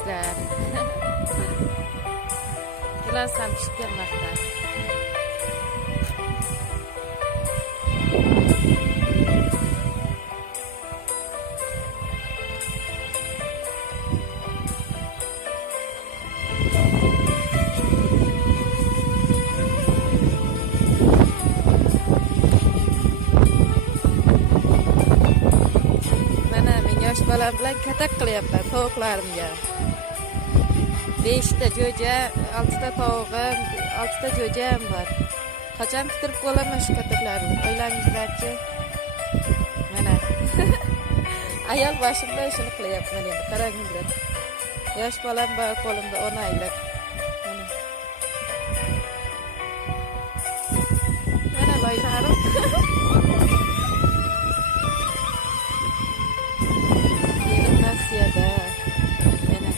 sizler. Gilas ham pishib kelmoqda. Yosh bolam bilan katak qilyapman tovuqlarimga. 5 ta jo'ja, 6 ta tavug'im, 6 ta jo'jam bor. Qachon bitirib bo'laman shu kataklarni? O'ylangizlarchi. Mana. Ayol boshimda shuni qilyapman endi. Qarangizlar. Yosh bolam bor qo'limda 10 oylik. Mana loylarim. Rossiyada. Mana.